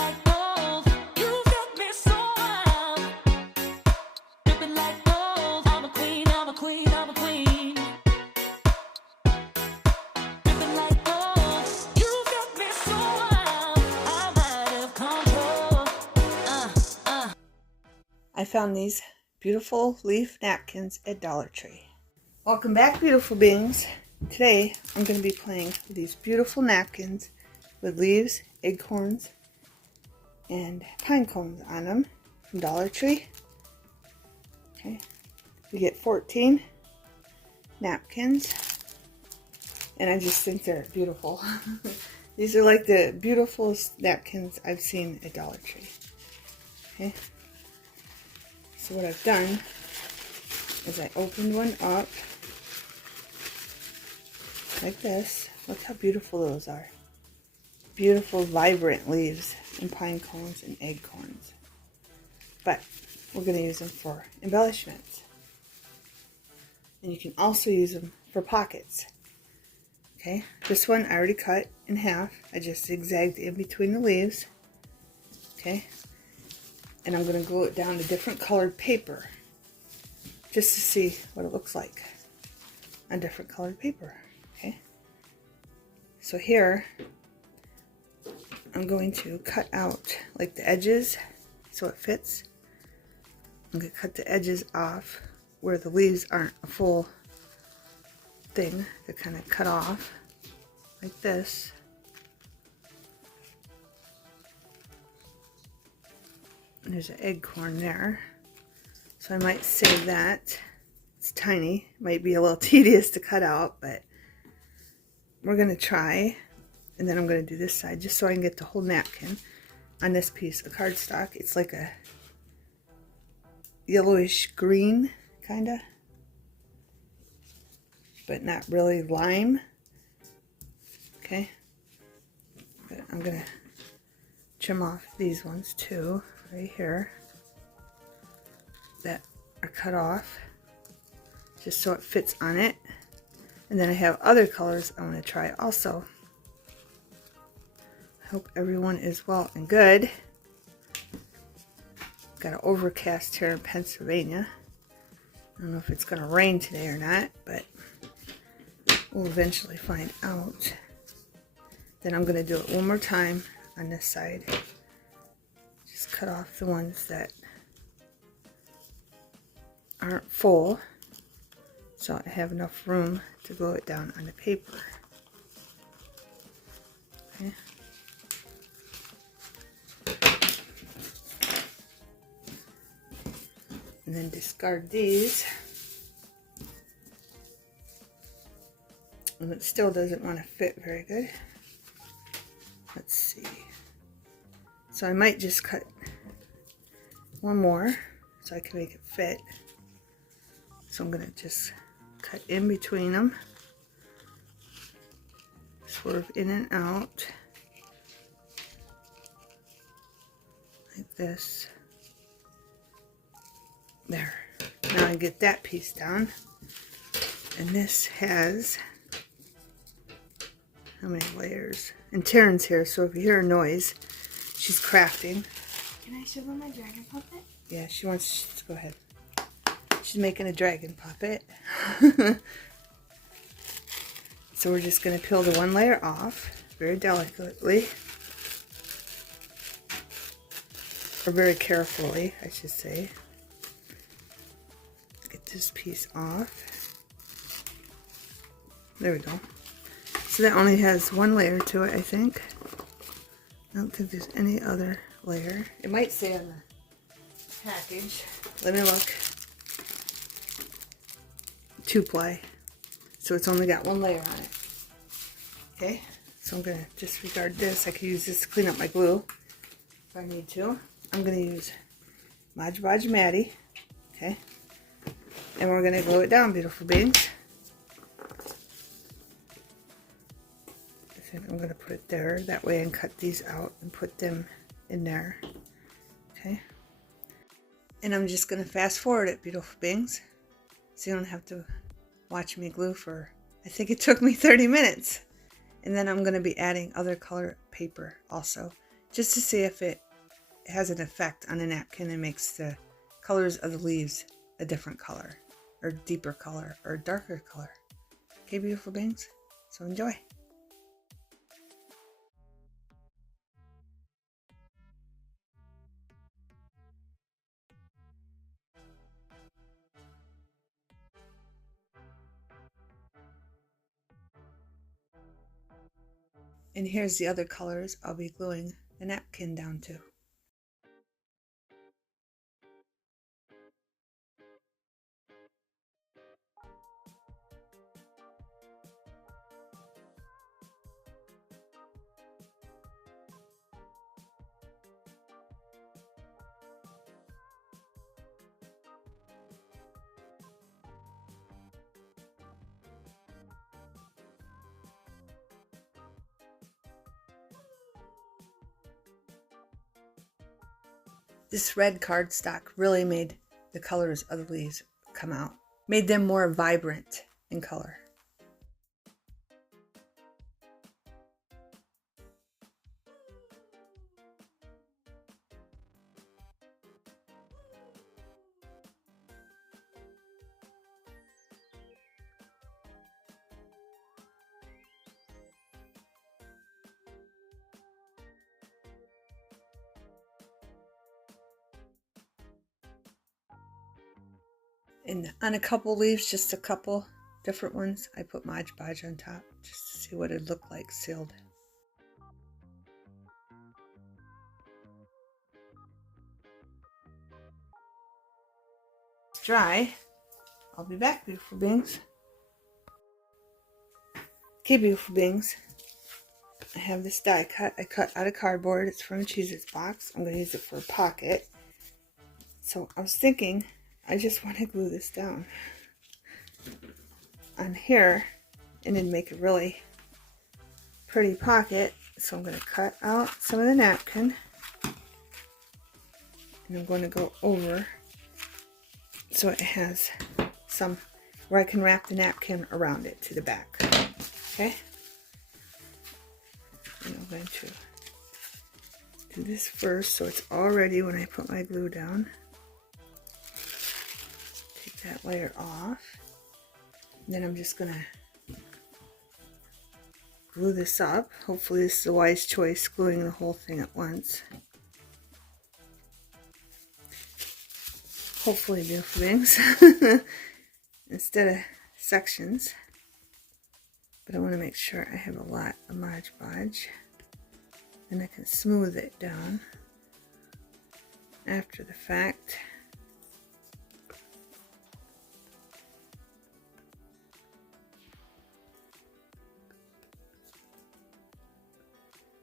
like gold. You got me so wild. Dripping like gold. I'm a queen, I'm a queen, I'm a queen. Dripping like gold. You got me so wild. I'm out of control. I found these beautiful leaf napkins at Dollar Tree. Welcome back, beautiful beings. Today I'm going to be playing with these beautiful napkins with leaves, acorns, and pine cones on them from Dollar Tree. Okay, you get 14 napkins, and I just think they're beautiful. These are like the beautifulest napkins I've seen at Dollar Tree. Okay, so what I've done is I opened one up like this. Look how beautiful those are. Beautiful, vibrant leaves and pine cones and acorns. But we're going to use them for embellishments. And you can also use them for pockets. Okay, this one I already cut in half. I just zigzagged in between the leaves. Okay, and I'm going to glue it down to different colored paper just to see what it looks like on different colored paper. Okay, so here I'm going to cut out like the edges so it fits. I'm going to cut the edges off where the leaves aren't a full thing. They're kind of cut off like this. And there's an acorn there. So I might save that. It's tiny. It might be a little tedious to cut out, but we're going to try. And then I'm going to do this side just so I can get the whole napkin on this piece of cardstock. It's like a yellowish green, kind of. But not really lime. Okay. But I'm going to trim off these ones too, right here, that are cut off, just so it fits on it. And then I have other colors I want to try also. Hope everyone is well and good. Got an overcast here in Pennsylvania. I don't know if it's going to rain today or not, but we'll eventually find out. Then I'm going to do it one more time on this side. Just cut off the ones that aren't full, so I have enough room to glue it down on the paper. Okay. And then discard these. And it still doesn't want to fit very good. Let's see. So I might just cut one more so I can make it fit. So I'm going to just cut in between them. Swerve in and out. Like this. There. Now I get that piece down. And this has, how many layers? And Taryn's here, so if you hear a noise, she's crafting. Can I show them my dragon puppet? Yeah, she wants to go ahead. She's making a dragon puppet. So we're just going to peel the one layer off very delicately. Or very carefully, I should say. Get this piece off. There we go. So that only has one layer to it, I think. I don't think there's any other layer. It might say on the package. Let me look. 2-ply. So it's only got one layer on it. Okay, so I'm going to disregard this. I could use this to clean up my glue if I need to. I'm going to use Mod Podge Matty. Okay, and we're going to glue it down, beautiful beings. I think I'm going to put it there. That way I can cut these out and put them in there. Okay, and I'm just going to fast forward it, beautiful beings, so you don't have to watch me glue for, I think it took me 30 minutes. And then I'm going to be adding other color paper also just to see if it has an effect on a napkin and makes the colors of the leaves a different color, or deeper color, or darker color. Okay, beautiful beings, so enjoy. And here's the other colors I'll be gluing the napkin down to. This red cardstock really made the colors of the leaves come out, made them more vibrant in color. And on a couple leaves, just a couple different ones, I put Mod Podge on top just to see what it'd look like sealed. It's dry. I'll be back, beautiful beings. Okay, beautiful beings. I have this die cut. I cut out of cardboard. It's from a Cheez-Its box. I'm going to use it for a pocket. So I was thinking, I just want to glue this down on here and then make a really pretty pocket. So I'm going to cut out some of the napkin and I'm going to go over so it has some where I can wrap the napkin around it to the back. Okay? And I'm going to do this first so it's all ready when I put my glue down. Take that layer off. And then I'm just going to glue this up. Hopefully this is a wise choice, gluing the whole thing at once. Hopefully, beautiful things. Instead of sections. But I want to make sure I have a lot of Mod Podge. And I can smooth it down after the fact.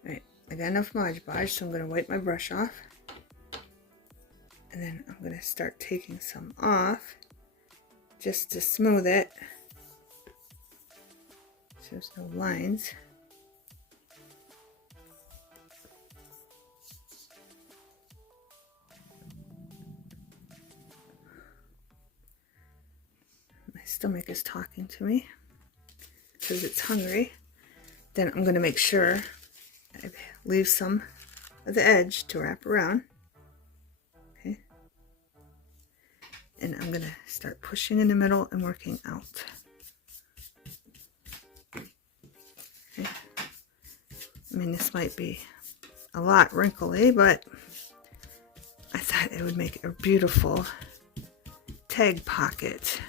Right, I got enough Mod Podge, so I'm going to wipe my brush off. And then I'm going to start taking some off just to smooth it so there's no lines. My stomach is talking to me because it's hungry. Then I'm going to make sure I leave some of the edge to wrap around. Okay. And I'm going to start pushing in the middle and working out. Okay. I mean, this might be a lot wrinkly, but I thought it would make a beautiful tag pocket.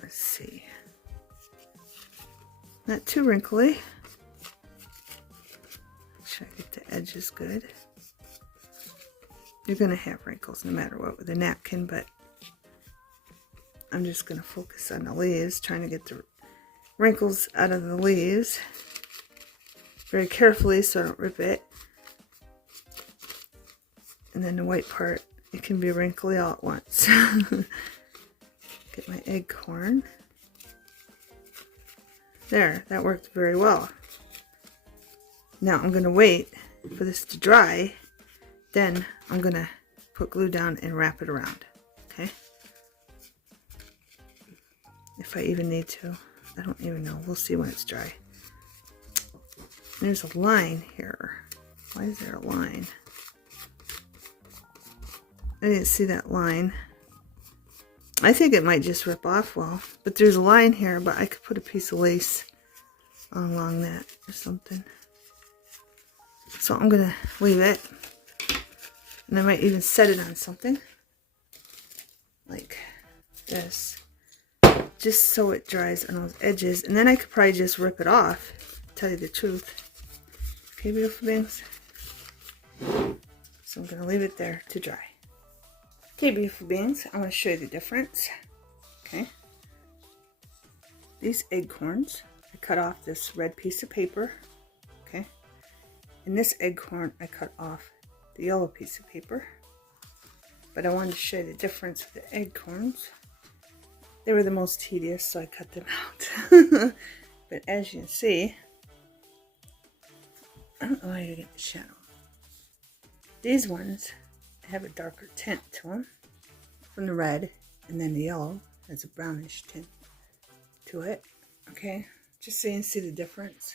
Let's see. Not too wrinkly. Make sure I get the edges good. You're going to have wrinkles no matter what with a napkin, but I'm just going to focus on the leaves, trying to get the wrinkles out of the leaves very carefully so I don't rip it. And then the white part, it can be wrinkly all at once. Get my acorn. There, that worked very well. Now I'm going to wait for this to dry. Then I'm going to put glue down and wrap it around. Okay? If I even need to. I don't even know. We'll see when it's dry. There's a line here. Why is there a line? I didn't see that line. I think it might just rip off well, but there's a line here, but I could put a piece of lace along that or something. So I'm gonna leave it, and I might even set it on something like this, just so it dries on those edges, and then I could probably just rip it off, to tell you the truth. Okay, beautiful beings. So I'm gonna leave it there to dry. Okay, beautiful beings, I'm going to show you the difference. Okay. These acorns, I cut off this red piece of paper. Okay. And this acorn, I cut off the yellow piece of paper. But I wanted to show you the difference of the acorns. They were the most tedious, so I cut them out. But as you can see, I don't know how you get the shadow. These ones have a darker tint to them from the red, and then the yellow has a brownish tint to it. Okay, just so you can see the difference.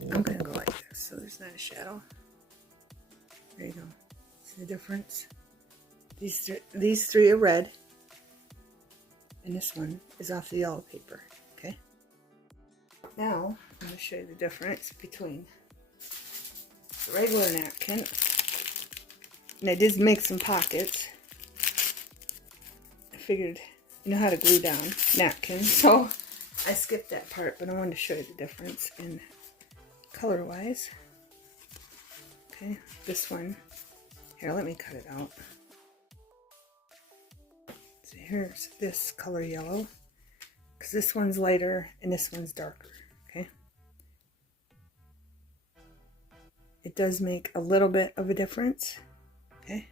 I'm gonna go like this so there's not a shadow. There you go. See the difference? These three are red, and this one is off the yellow paper. Okay, now I'm gonna show you the difference between the regular napkin. And I did make some pockets. I figured you know how to glue down napkins, so I skipped that part, but I wanted to show you the difference in color wise. Okay, this one here, let me cut it out. So here's this color yellow, because this one's lighter and this one's darker. Okay, it does make a little bit of a difference. Okay,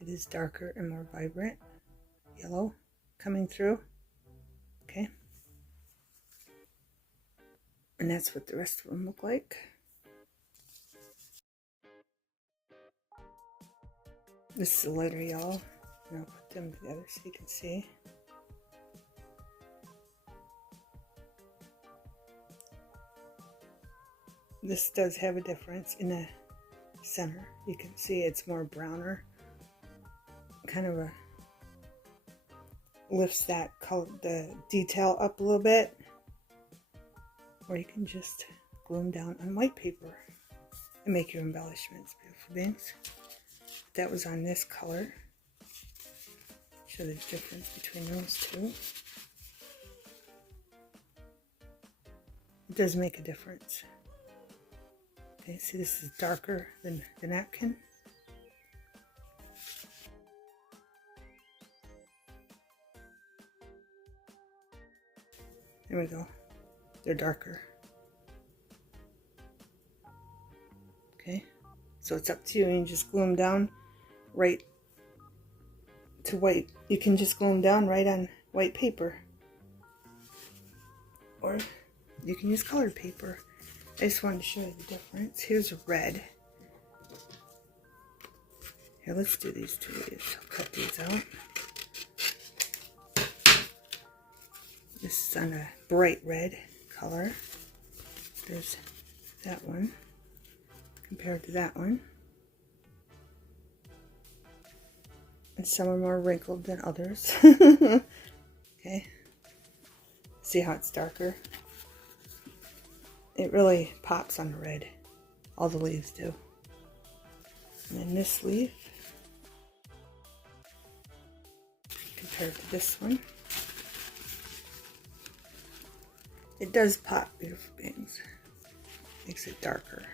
it is darker and more vibrant yellow coming through. Okay, and that's what the rest of them look like. This is a lighter yellow, and I'll put them together so you can see. This does have a difference in the center. You can see it's more browner, kind of a lifts that color, the detail up a little bit, or you can just glue them down on white paper and make your embellishments, beautiful beings. That was on this color. Show the difference between those two. It does make a difference. Okay, see, this is darker than the napkin. There we go. They're darker. Okay, so it's up to you. You just glue them down right to white. You can just glue them down right on white paper, or you can use colored paper. I just wanted to show you the difference. Here's a red. Here, let's do these two ways. I'll cut these out. This is on a bright red color. There's that one compared to that one. And some are more wrinkled than others. Okay. See how it's darker? It really pops on the red. All the leaves do. And then this leaf compared to this one. It does pop, beautiful beings. Makes it darker.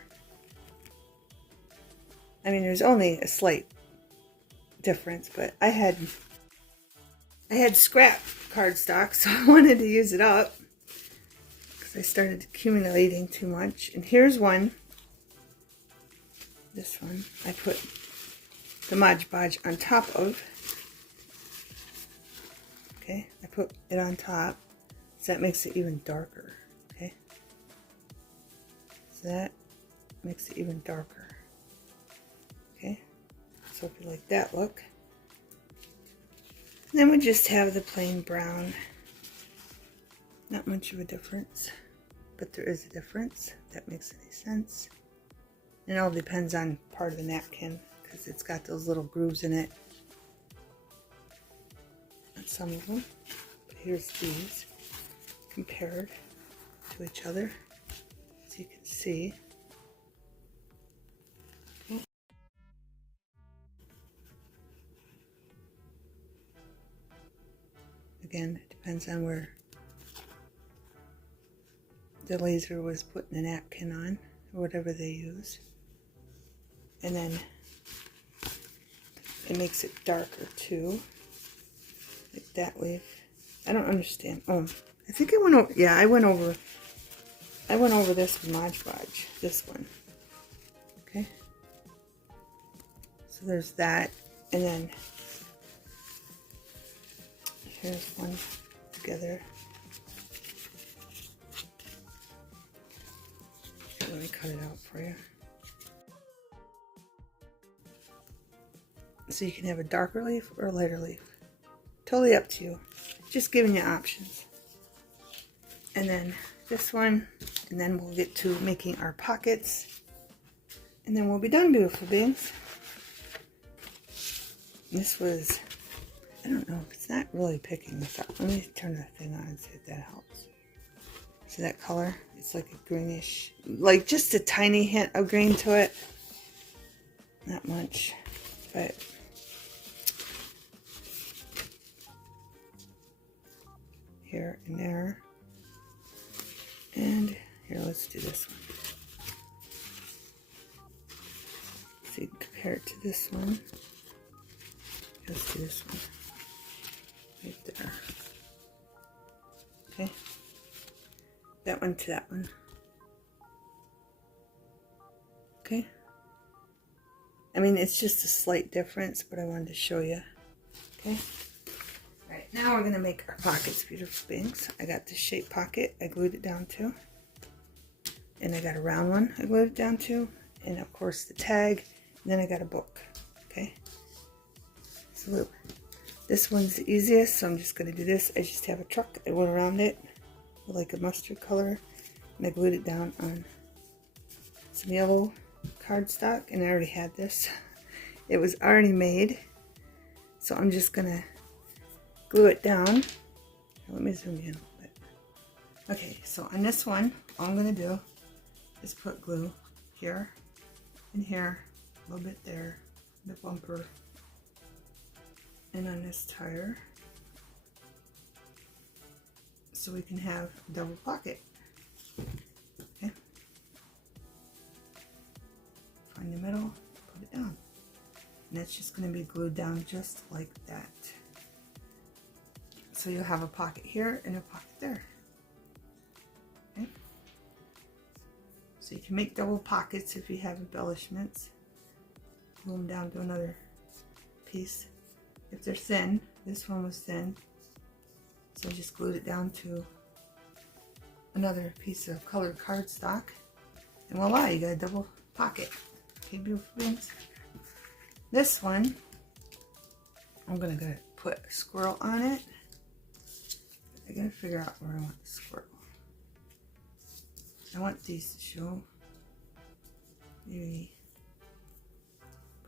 I mean, there's only a slight difference, but I had scrap cardstock, so I wanted to use it up because I started accumulating too much. And here's one. This one I put the Mod Podge on top of. Okay, I put it on top, so that makes it even darker. Okay, so that makes it even darker. Okay, so if you like that look, and then we just have the plain brown Not much of a difference, but there is a difference. If that makes any sense. It all depends on part of the napkin because it's got those little grooves in it. On some of them. But here's these compared to each other, so you can see. Okay. Again, it depends on where the laser was putting the napkin on, or whatever they use. And then it makes it darker too, like that leaf. I don't understand. Oh, I think I went over. Yeah, I went over this with Mod Podge. This one. Okay. So there's that, and then here's one together. Okay, let me cut it out for you. So you can have a darker leaf or a lighter leaf. Totally up to you. Just giving you options. And then this one, and then we'll get to making our pockets. And then we'll be done, beautiful beings. This was, I don't know, it's not really picking this up. Let me turn that thing on and see if that helps. See that color? It's like a greenish, like just a tiny hint of green to it. Not much, but here and there. And here, let's do this one. So you can compare it to this one. Let's do this one. Right there. Okay. That one to that one. Okay. I mean, it's just a slight difference, but I wanted to show you. Okay. Alright, now we're going to make our pockets, beautiful beings. I got this shape pocket I glued it down to. And I got a round one I glued it down to. And of course the tag. And then I got a book. Okay. So this one's the easiest, so I'm just going to do this. I just have a truck. I went around it with like a mustard color. And I glued it down on some yellow cardstock. And I already had this. It was already made. So I'm just going to glue it down. Let me zoom in a little bit. Okay, so on this one, all I'm going to do is put glue here and here, a little bit there, the bumper, and on this tire, so we can have a double pocket. Okay. Find the middle, put it down. And that's just going to be glued down just like that. So you'll have a pocket here and a pocket there. Okay. So you can make double pockets if you have embellishments. Glue them down to another piece. If they're thin, this one was thin, so I just glued it down to another piece of colored cardstock. And voila, you got a double pocket. Okay, beautiful things. This one, I'm gonna put a squirrel on it. I gotta figure out where I want the squirrel. I want these to show. Maybe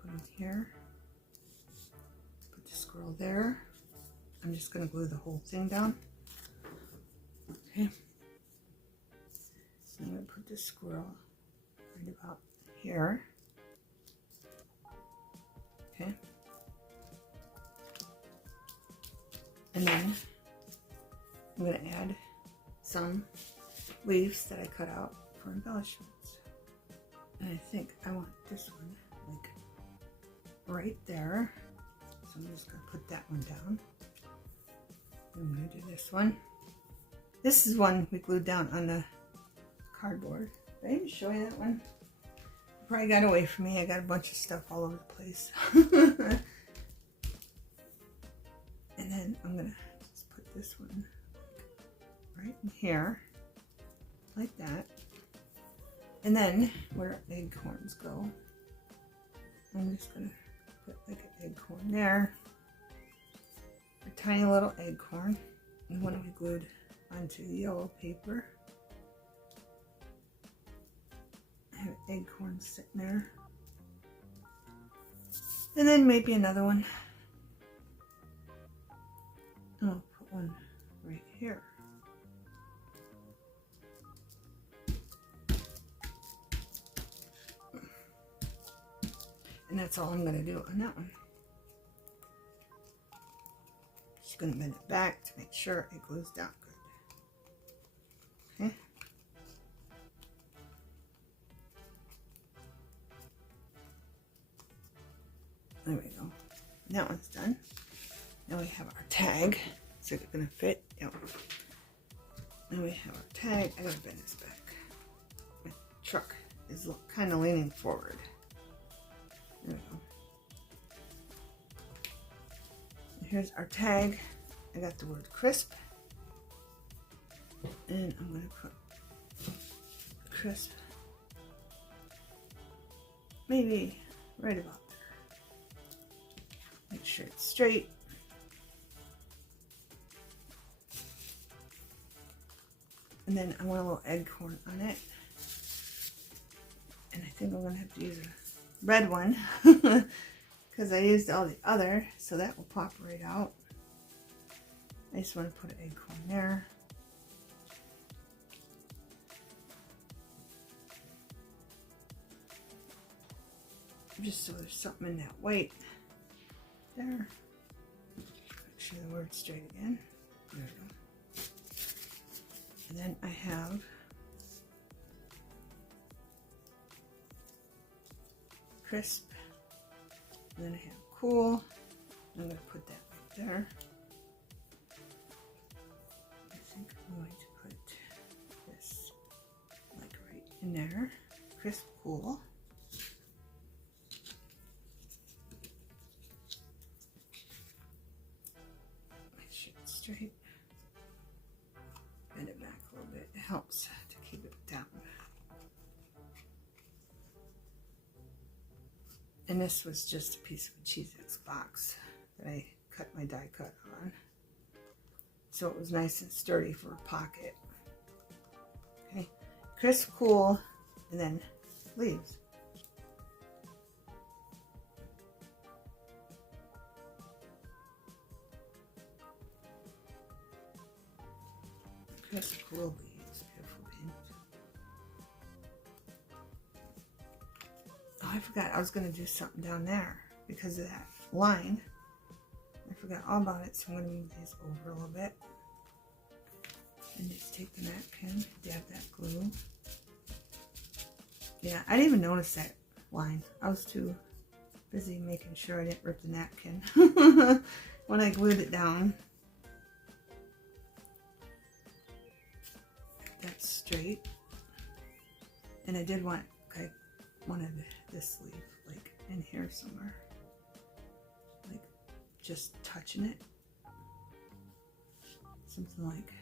put them here. Put the squirrel there. I'm just gonna glue the whole thing down. Okay. So I'm gonna put the squirrel right about here. Okay. And then I'm going to add some leaves that I cut out for embellishments. And I think I want this one like right there. So I'm just going to put that one down. I'm going to do this one. This is one we glued down on the cardboard. Did I even show you that one? Probably got away from me. I got a bunch of stuff all over the place. And then I'm going to just put this one right in here, like that. And then where acorns go, I'm just going to put like an acorn there. A tiny little acorn. The one we glued onto the yellow paper. I have acorns sitting there. And then maybe another one. I'll put one right here. And that's all I'm going to do on that one. Just going to bend it back to make sure it glues down good. Okay. There we go. That one's done. Now we have our tag. Is it going to fit? Yep. Now we have our tag. I gotta bend this back. My truck is kind of leaning forward. There we go. And here's our tag. I got the word crisp. And I'm going to put crisp maybe right about there. Make sure it's straight. And then I want a little acorn on it. And I think I'm going to have to use a red one because I used all the other, so that will pop right out. I just want to put an acorn there. Just so there's something in that white there. Make sure the word's straight again. There we go. And then I have crisp. And then I have cool. I'm going to put that right there. I think I'm going to put this like right in there. Crisp, cool. Make sure it's straight. Bend it back a little bit. It helps to keep it down. And this was just a piece of a Cheez-Its box that I cut my die cut on. So it was nice and sturdy for a pocket. Okay, crisp, cool, and then leaves. Crisp, cool leaves, beautiful beans. Oh, I forgot I was going to do something down there because of that line. I forgot all about it, so I'm going to move these over a little bit. And just take the napkin, dab that glue. Yeah, I didn't even notice that line. I was too busy making sure I didn't rip the napkin when I glued it down. That's straight. And I wanted this leaf like in here somewhere. Like just touching it. Something like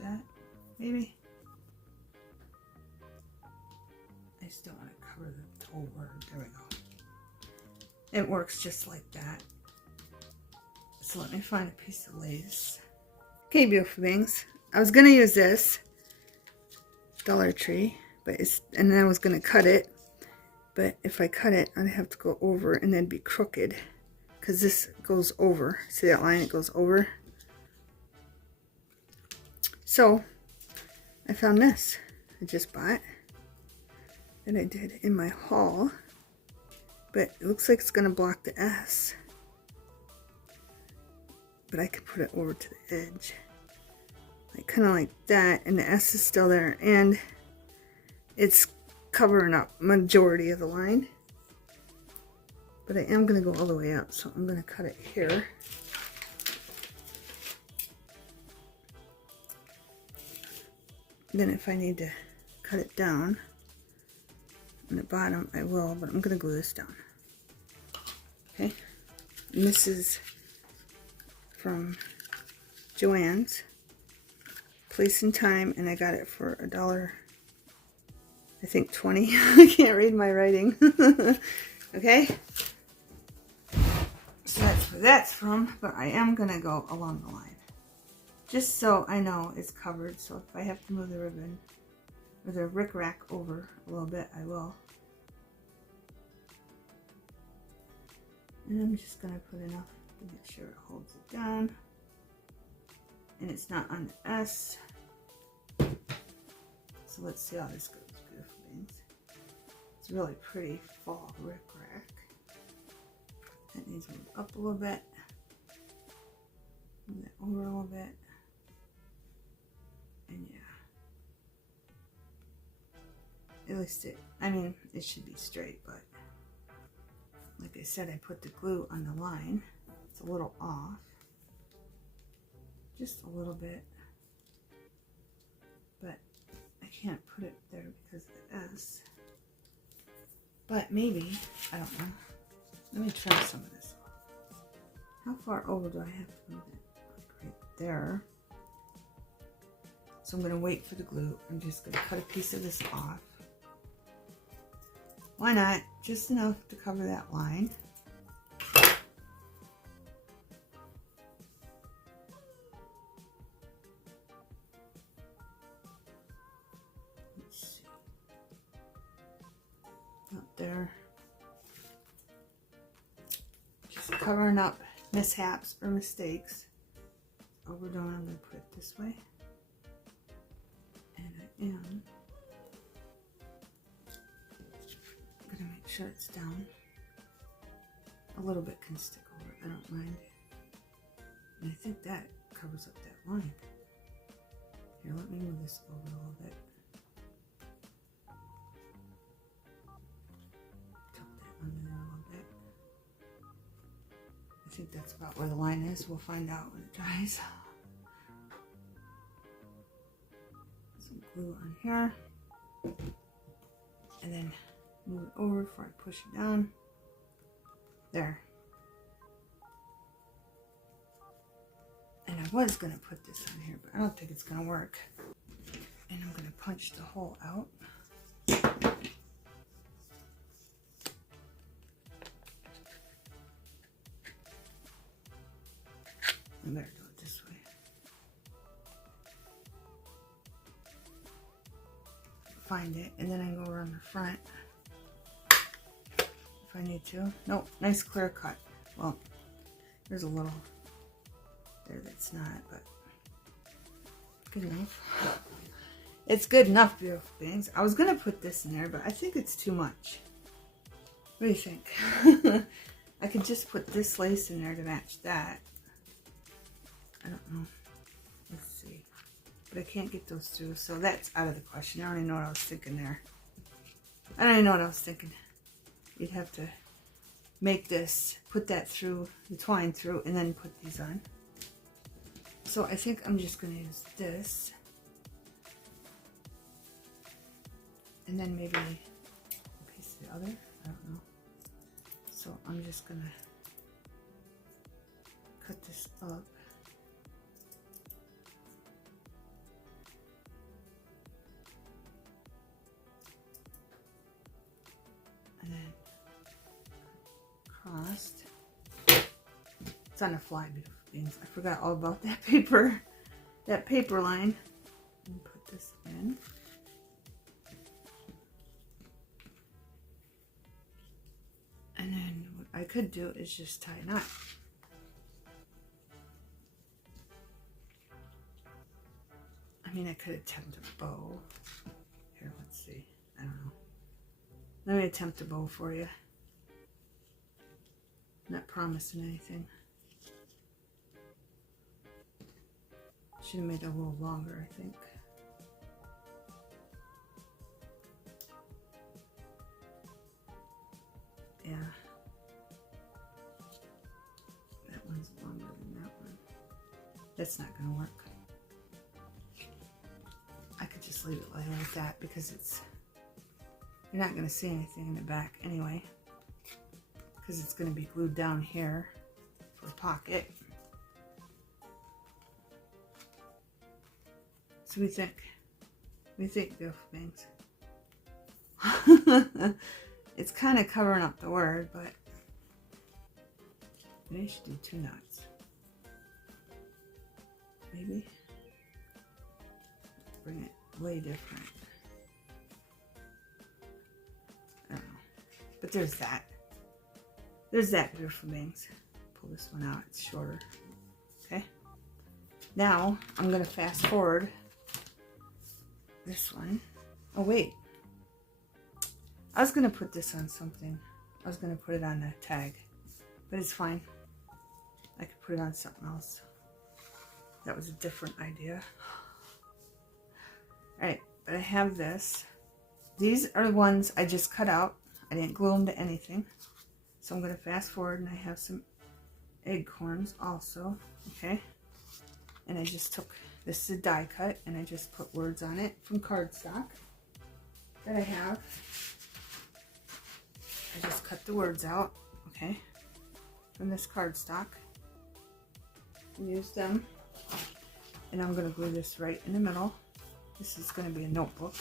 that, maybe. I still want to cover the whole word. There we go. It works just like that. So let me find a piece of lace. Okay, beautiful things. I was gonna use this Dollar Tree, but and then I was gonna cut it. But if I cut it, I'd have to go over and then be crooked, because this goes over. See that line? It goes over. So I found this. I just bought that I did in my haul, but it looks like it's gonna block the S. But I can put it over to the edge, like kind of like that, and the S is still there, and it's covering up majority of the line. But I am gonna go all the way up, so I'm gonna cut it here. Then if I need to cut it down on the bottom, I will, but I'm going to glue this down. Okay, and this is from Joann's Place and Time, and I got it for $1, I think 20. I can't read my writing. Okay, so that's where that's from, but I am going to go along the line just so I know it's covered. So if I have to move the ribbon or the rickrack over a little bit, I will. And I'm just going to put enough to make sure it holds it down. And it's not on the S. So let's see how this goes, beautiful beans. It's really pretty fall rickrack. That needs to move up a little bit. Move that over a little bit. And yeah. At least it should be straight, but like I said, I put the glue on the line. It's a little off. Just a little bit. But I can't put it there because of the S. But maybe, I don't know. Let me trim some of this off. How far over do I have to move it? Like right there. So I'm going to wait for the glue. I'm just going to cut a piece of this off. Why not? Just enough to cover that line. Let's see. Up there. Just covering up mishaps or mistakes. Oh, we're done. I'm going to put it this way. And I am going to make sure it's down. A little bit can stick over. I don't mind. And I think that covers up that line. Here, let me move this over a little bit. Tuck that under there a little bit. I think that's about where the line is. We'll find out when it dries. Some glue on here. And then move it over before I push it down. There. And I was going to put this on here, but I don't think it's going to work. And I'm going to punch the hole out. I better do it this way. Find it, and then I go around the front if I need to. Nope, nice clear cut. Well, there's a little there that's not, but good enough. It's good enough, beautiful things. I was gonna put this in there, but I think it's too much. What do you think? I could just put this lace in there to match that. I don't know. Let's see. But I can't get those through, so that's out of the question. I don't even know what I was thinking there. I don't even know what I was thinking. You'd have to make this, put that through, the twine through, and then put these on. So I think I'm just going to use this. And then maybe a piece of the other. I don't know. So I'm just going to cut this up. And then crossed. It's on a fly, beautiful things. I forgot all about that paper line. And put this in. And then what I could do is just tie a knot. I mean, I could attempt a bow. Here, let's see. I don't know. Let me attempt a bow for you. Not promising anything. Should have made it a little longer, I think. Yeah. That one's longer than that one. That's not going to work. I could just leave it like that because it's... You're not going to see anything in the back anyway. Because it's going to be glued down here for a pocket. So we think beautiful things. It's kind of covering up the word, but maybe I should do 2 knots. Maybe. bring it way different. I don't know. But there's that. There's that, beautiful beings. Pull this one out, it's shorter. Okay. Now, I'm going to fast forward this one. Oh, wait. I was going to put this on something. I was going to put it on a tag. But it's fine. I could put it on something else. That was a different idea. Alright, but I have this. These are the ones I just cut out. I didn't glue them to anything. So I'm going to fast forward, and I have some acorns also. Okay. And I just took, this is a die cut, and I just put words on it from cardstock that I have. I just cut the words out, okay, from this cardstock. Use them. And I'm going to glue this right in the middle. This is going to be a notebook.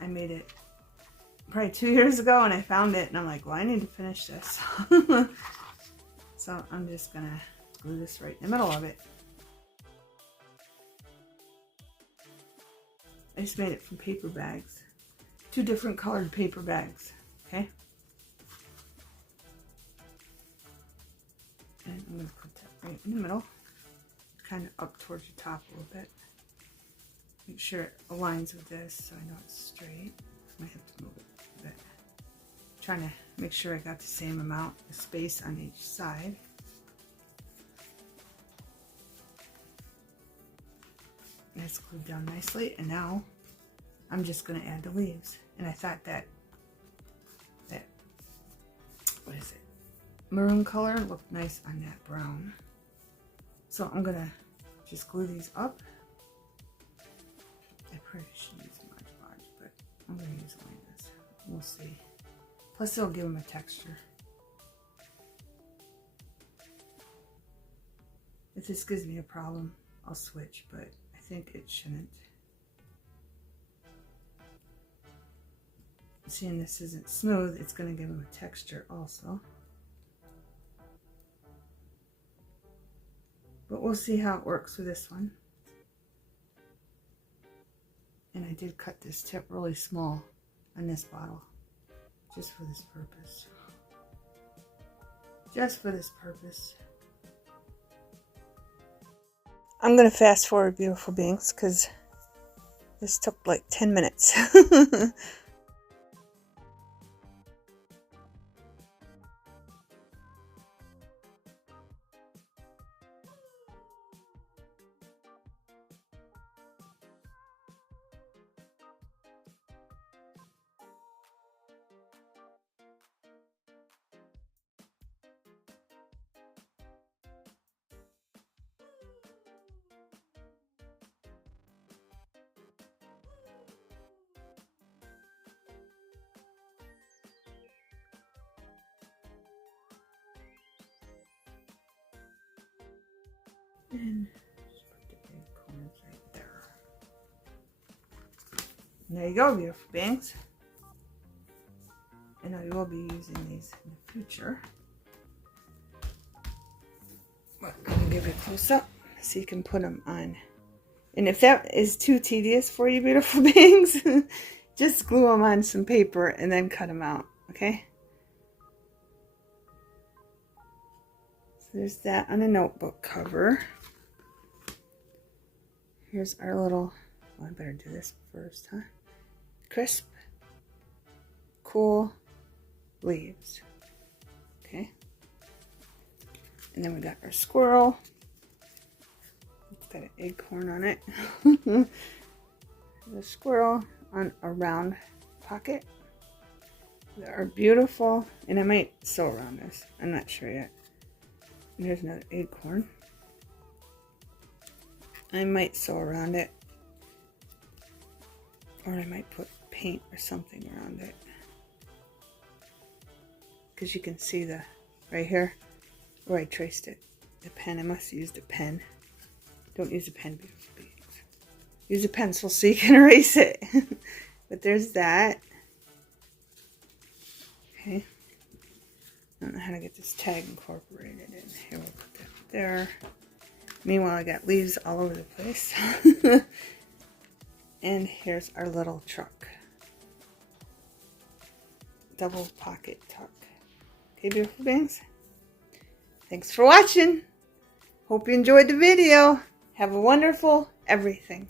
I made it probably 2 years ago, and I found it, and I'm like, well, I need to finish this. So I'm just going to glue this right in the middle of it. I just made it from paper bags. 2 different colored paper bags. Okay? And I'm going to put that right in the middle. Kind of up towards the top a little bit. Make sure it aligns with this so I know it's straight. I might have to move it a bit. Trying to make sure I got the same amount of space on each side. And it's glued down nicely, and now I'm just going to add the leaves. And I thought that what is it, maroon color looked nice on that brown. So I'm going to just glue these up. I probably should use Mod Podge, but I'm going to use only this. We'll see. Plus it'll give them a texture. If this gives me a problem, I'll switch, but I think it shouldn't. Seeing this isn't smooth, it's going to give them a texture also. But we'll see how it works with this one. And I did cut this tip really small on this bottle, just for this purpose. Just for this purpose. I'm going to fast forward, beautiful beings, because this took like 10 minutes. And just put the big corners right there. And there you go, beautiful beings. And I will be using these in the future. But I'm going to give you a close up so you can put them on. And if that is too tedious for you, beautiful beings, just glue them on some paper and then cut them out, okay? So there's that on a notebook cover. Here's our little, well, I better do this first, huh? Crisp, cool leaves. Okay. And then we got our squirrel. It's got an acorn on it. The squirrel on a round pocket. They are beautiful. And I might sew around this. I'm not sure yet. And there's another acorn. I might sew around it, or I might put paint or something around it, because you can see the right here where I traced it. The pen, I must have used a pen. Don't use a pen, beautiful beings. Use a pencil so you can erase it. But there's that. Okay. I don't know how to get this tag incorporated in. Here, we'll put that there. Meanwhile, I got leaves all over the place. And here's our little truck. Double pocket tuck. Okay, beautiful beings. Thanks for watching. Hope you enjoyed the video. Have a wonderful everything.